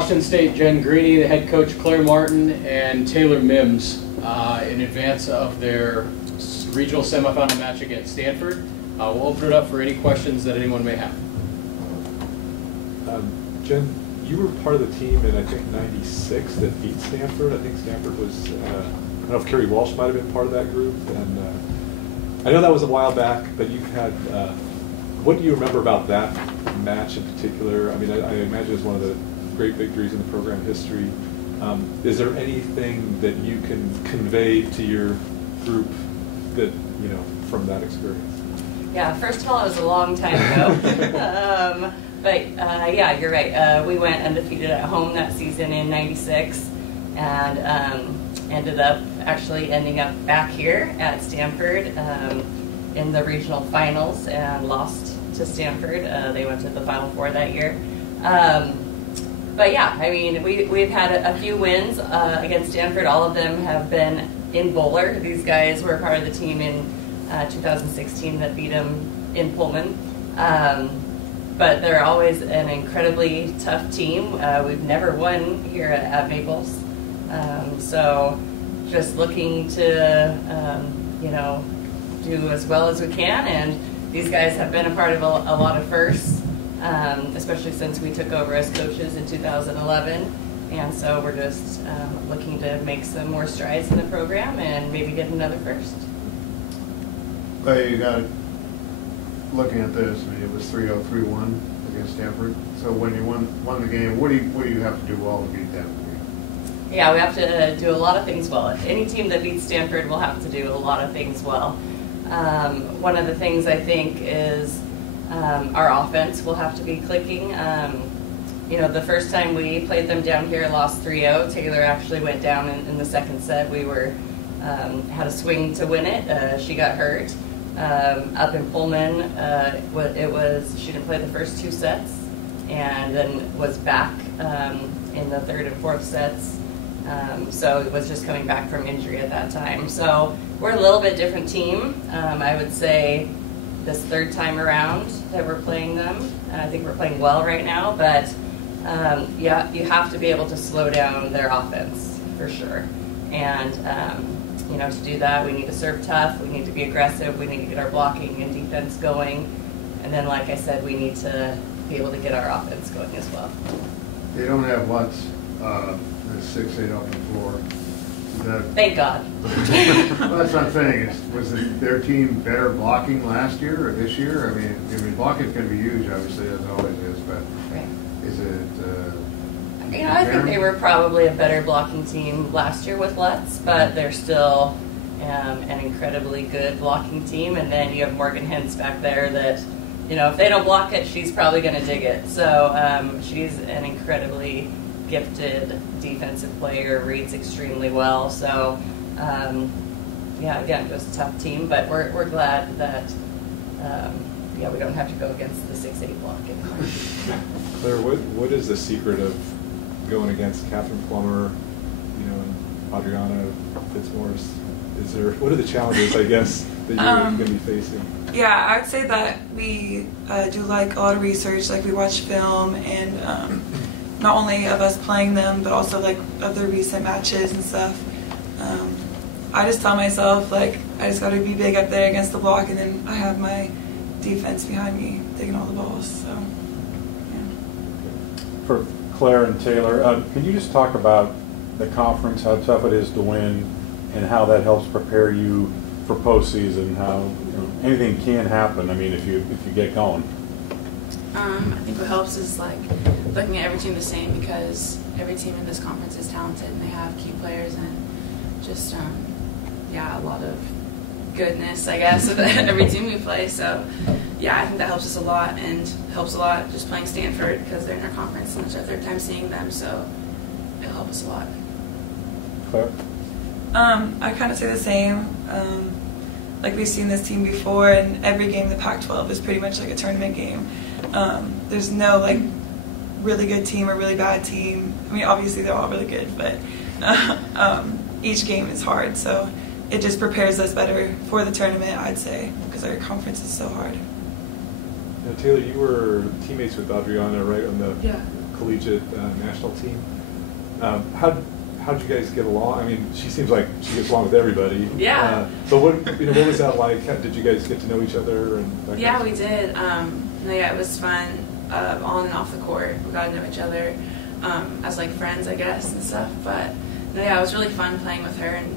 Washington State Jen Greeny, the head coach Claire Martin, and Taylor Mims in advance of their regional semifinal match against Stanford. We'll open it up for any questions that anyone may have. Jen, you were part of the team in, I think, '96 that beat Stanford. I think Stanford was, I don't know if Kerry Walsh might have been part of that group. And I know that was a while back, but you've had, what do you remember about that match in particular? I mean, I imagine it's one of the great victories in the program history. Is there anything that you can convey to your group that, you know, from that experience? Yeah, first of all, it was a long time ago. Yeah, you're right. We went undefeated at home that season in '96 and ended up actually ending up back here at Stanford in the regional finals and lost to Stanford. They went to the Final Four that year. But yeah, I mean, we've had a few wins against Stanford. All of them have been in Bowler. These guys were part of the team in 2016 that beat them in Pullman. But they're always an incredibly tough team. We've never won here at Maples. So just looking to, you know, do as well as we can. And these guys have been a part of a lot of firsts, especially since we took over as coaches in 2011. And so we're just looking to make some more strides in the program and maybe get another first. Well, you got looking at this, I mean, it was 3-0, 3-1 against Stanford. So when you won the game, what do you have to do well to beat them? Yeah, we have to do a lot of things well. Any team that beats Stanford will have to do a lot of things well. One of the things I think is our offense will have to be clicking. You know, the first time we played them down here, lost 3-0. Taylor actually went down in the second set. We were had a swing to win it. She got hurt. Up in Pullman, she didn't play the first two sets, and then was back in the third and fourth sets. So it was just coming back from injury at that time. So we're a little bit different team. I would say this third time around that we're playing them, and I think we're playing well right now. But yeah, you have to be able to slow down their offense for sure. And you know, to do that, we need to serve tough, we need to be aggressive, we need to get our blocking and defense going, and then, like I said, we need to be able to get our offense going as well. They don't have lots, 6-8 off the floor. Thank God. Well, that's what I'm saying. Was their team better blocking last year or this year? I mean, blocking is going to be huge, obviously, as it always is, but right. Is it... You know, I think they were probably a better blocking team last year with Lutz, but they're still an incredibly good blocking team. And then you have Morgan Hintz back there that, you know, if they don't block it, she's probably going to dig it. So she's an incredibly gifted defensive player, reads extremely well. So, yeah, again, it was a tough team, but we're glad that, yeah, we don't have to go against the 6-8 block anymore. Claire, what is the secret of going against Catherine Plummer, you know, and Adriana Fitzmaurice? What are the challenges, I guess, that you're going to be facing? Yeah, I'd say that we do like a lot of research, like we watch film and not only of us playing them, but also like of their recent matches and stuff. I just tell myself, like, I just got to be big up there against the block, and then I have my defense behind me taking all the balls. So, yeah. For Claire and Taylor, can you just talk about the conference, how tough it is to win, and how that helps prepare you for postseason? How, you know, anything can happen. I mean, if you get going. I think what helps is like looking at every team the same, because every team in this conference is talented and they have key players and just yeah, a lot of goodness, I guess, with every team we play. So yeah, I think that helps us a lot, and helps a lot just playing Stanford because they're in our conference and it's our third time seeing them, so it'll help us a lot. Claire? I kind of say the same. Like, we've seen this team before, and every game in the Pac-12 is pretty much like a tournament game. There's no like really good team or really bad team. I mean, obviously they're all really good, but each game is hard, so it just prepares us better for the tournament, I'd say, because our conference is so hard. Now, Taylor, you were teammates with Adriana, right, on the collegiate national team. How'd you guys get along? I mean, she seems like she gets along with everybody. Yeah. But what was that like? Did you guys get to know each other? And that Yeah, kind we of did. No, yeah, it was fun on and off the court. We got to know each other as like friends, I guess, and stuff. But no, yeah, it was really fun playing with her and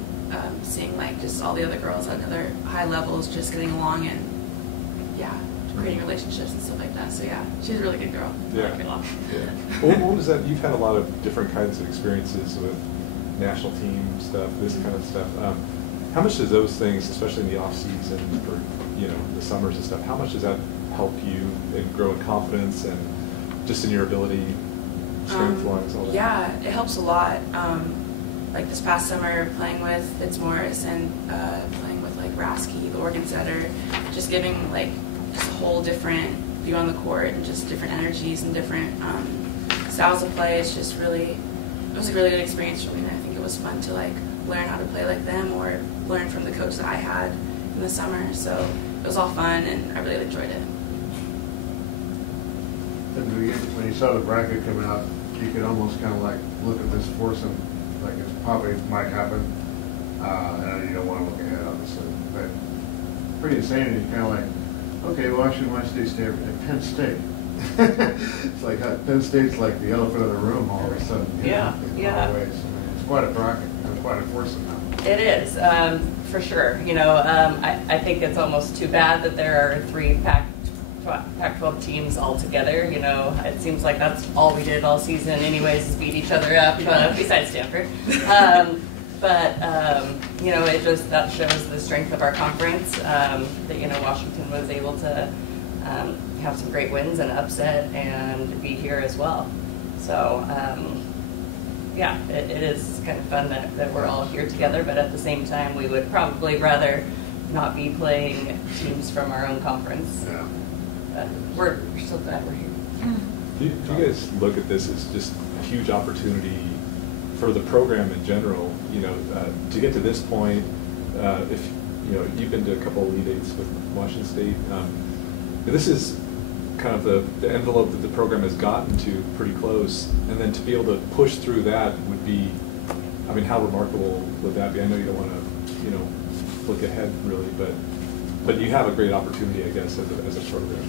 seeing like just all the other girls at other high levels just getting along and yeah, creating relationships and stuff like that. So yeah, she's a really good girl. Yeah. I like her a lot. Yeah. What was that? You've had a lot of different kinds of experiences with national team stuff, this kind of stuff. How much does those things, especially in the off season or the summers and stuff, how much does that help you in growing confidence and just in your ability, strength-wise, all that? Yeah, it helps a lot. Like this past summer, playing with Fitzmaurice and playing with like Rasky, the organ setter, just giving like just a whole different view on the court and just different energies and different styles of play. It's just really, it was a really good experience for me, and I think it was fun to like learn how to play like them or learn from the coach that I had in the summer. So it was all fun, and I really enjoyed it. And when you saw the bracket come out, you could almost kind of like look at this foursome, like it probably might happen. And you don't want to look ahead, obviously, but pretty insane. And you're kind of like, okay, Washington, Washington State, and Penn State. It's like Penn State's like the elephant in the room all of a sudden. Yeah, in a lot of ways. I mean, it's quite a bracket, and quite a foursome now. It is, for sure. I think it's almost too bad that there are 3 Pac-12 teams all together. It seems like that's all we did all season anyways, is beat each other up, besides Stanford. That shows the strength of our conference, that, Washington was able to have some great wins and upset and be here as well. So, it is kind of fun that we're all here together, but at the same time, we would probably rather not be playing teams from our own conference. Yeah. But we're so glad we're here. Do you guys look at this as just a huge opportunity for the program in general? To get to this point, if you've been to a couple of Elite Eights with Washington State, this is kind of the envelope that the program has gotten to pretty close, and then to be able to push through that would be, I mean, how remarkable would that be? I know you don't want to, look ahead really, but you have a great opportunity, I guess, as a program.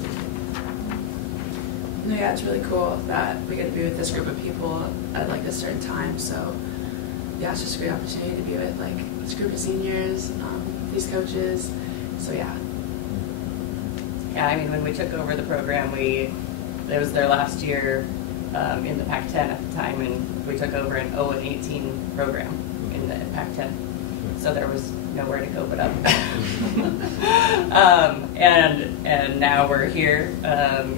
No, yeah, it's really cool that we get to be with this group of people at like this certain time. So yeah, it's just a great opportunity to be with like this group of seniors, these coaches. So yeah. Yeah, I mean, when we took over the program, it was their last year in the Pac-10 at the time, and we took over an 0-18 program in the Pac-10. So there was nowhere to go but up. And now we're here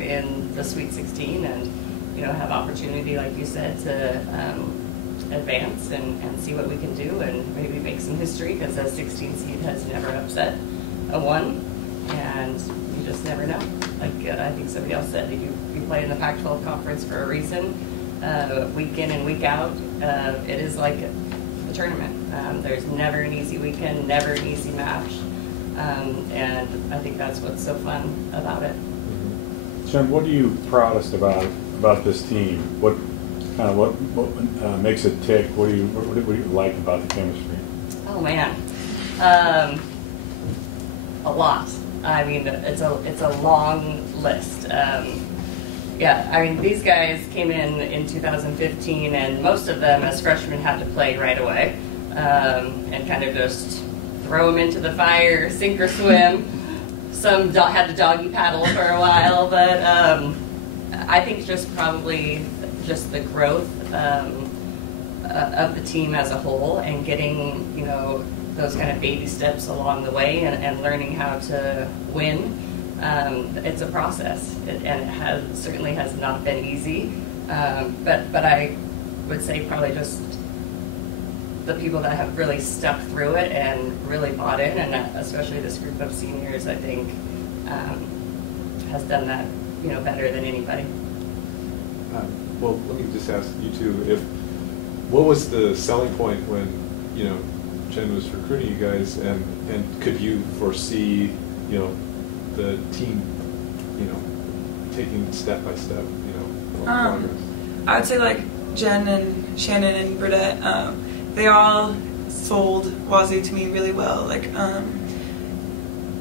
in the Sweet 16, and have opportunity, like you said, to advance and see what we can do, and maybe make some history, because a 16 seed has never upset a 1, and you just never know. Like I think somebody else said, you play in the Pac-12 conference for a reason, week in and week out. It is like the tournament. There's never an easy weekend, never an easy match, and I think that's what's so fun about it. Jen, what are you proudest about this team? What makes it tick? What do you like about the chemistry? Oh man, a lot. I mean, it's a long list. These guys came in 2015, and most of them as freshmen had to play right away, and kind of just throw them into the fire, sink or swim. Some had to doggy paddle for a while, but I think probably the growth of the team as a whole, and getting those kind of baby steps along the way, and learning how to win. It's a process, and it certainly has not been easy. But I would say probably just the people that have really stuck through it and really bought in, and especially this group of seniors, I think, has done that better than anybody. Well, let me just ask you two, what was the selling point when Jen was recruiting you guys, and could you foresee the team taking step by step progress? I would say like Jen and Shannon and Burdette, they all sold Wazoo to me really well. Like,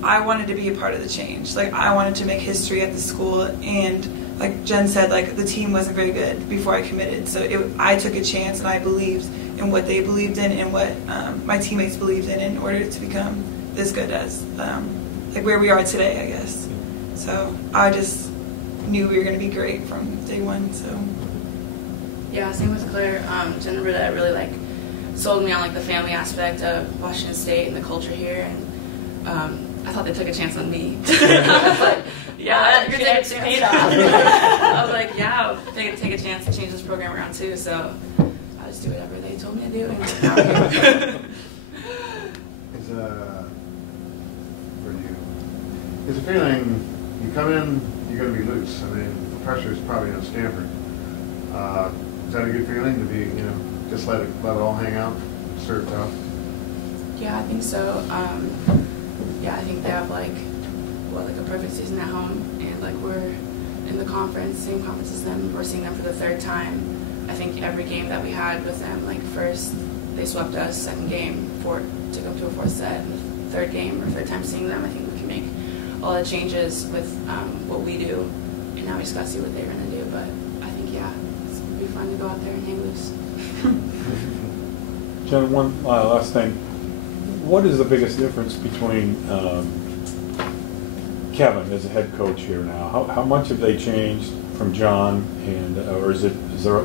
I wanted to be a part of the change. Like, I wanted to make history at the school, and like Jen said, like the team wasn't very good before I committed. So I took a chance, and I believed in what they believed in and what my teammates believed in order to become this good as like where we are today, I guess. So I just knew we were going to be great from day one. So Yeah, same with Claire. Jen and Britta really like sold me on like the family aspect of Washington State and the culture here, and I thought they took a chance on me. I was like, yeah, your chance paid off. I was like, yeah, they take a chance to change this program around too. So I just do whatever they told me to do. And now I'm here. For you, is a feeling you come in, you're going to be loose. I mean, the pressure is probably on Stanford. Is that a good feeling to be, just let it all hang out, serve tough? Yeah, I think so. Yeah, I think they have like a perfect season at home, and like we're in the conference, same conference as them. We're seeing them for the third time. I think every game that we had with them, like first they swept us, second game to go to a fourth set, and the third game or third time seeing them, I think we can make all the changes with what we do, and now we just got to see what they're going to do. But I think it's going to be fun to go out there and hang loose. Jen, one last thing. What is the biggest difference between Kevin as a head coach here now? How much have they changed from John, and or do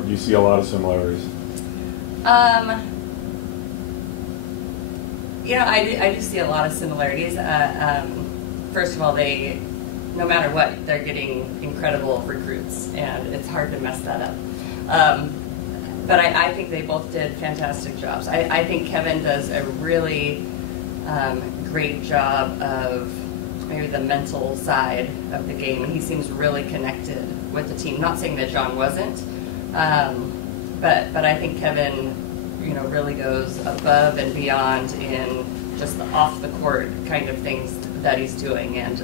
you see a lot of similarities? I do see a lot of similarities. First of all, no matter what, they're getting incredible recruits, and it's hard to mess that up. But I think they both did fantastic jobs. I think Kevin does a really great job of maybe the mental side of the game, and he seems really connected with the team. Not saying that John wasn't, but I think Kevin, really goes above and beyond in just the off the court kind of things that he's doing, and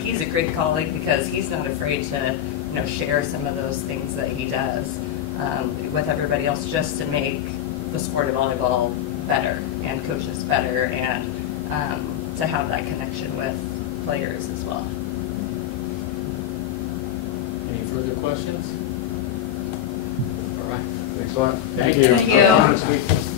he's a great colleague because he's not afraid to share some of those things that he does with everybody else, just to make the sport of volleyball better and coaches better, and to have that connection with players as well. Any further questions? All right. Thanks a lot. Thank you. you.